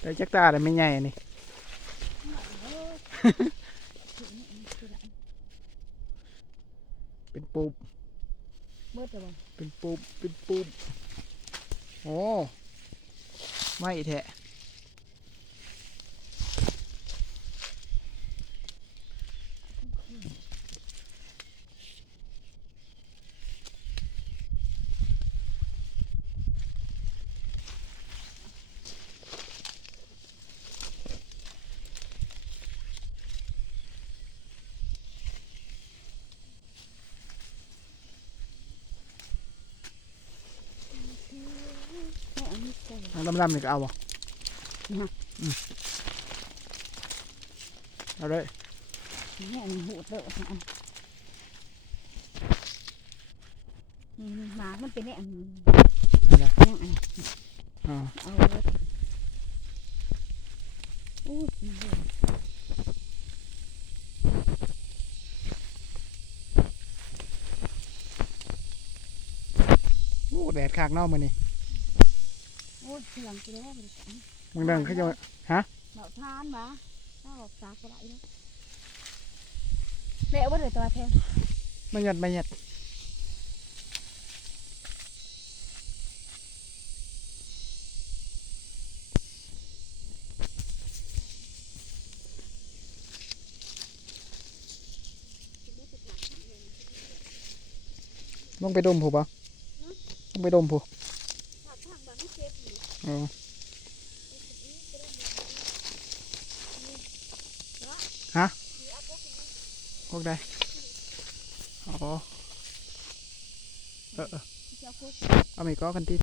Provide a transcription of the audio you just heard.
แต่จักตาแต่ไม่ใหญ่นี่ เป็นปูบ เบิดเลยบ่ เป็นปูบเป็นปูบโอ้ไม่แทะเอาอันนี้ใส่ เอาลำๆนี่ก็เอาบ่เอาเลย เนี่ยมันหูดเลยเอาหมามันเป็นเนี่ยอันนี้ เอาเลย เนี่ยอัน อ่า เอาเลยอู้ดีเลย โอ้แดดคักเนาะมื้อนี้ โอ้ยเสียงกูแล้ว มึงเดินเขาจะฮะ เบาทานมาถ้าออกจากก็ได้แล้วแม่ว่าเดี๋ยวตัวแทน ไม่หยัดไม่หยัดลงไปดมผูกปะลงไปดมผูกอ๋อฮะพวกใดอ๋อเอาไม่ก็กันติด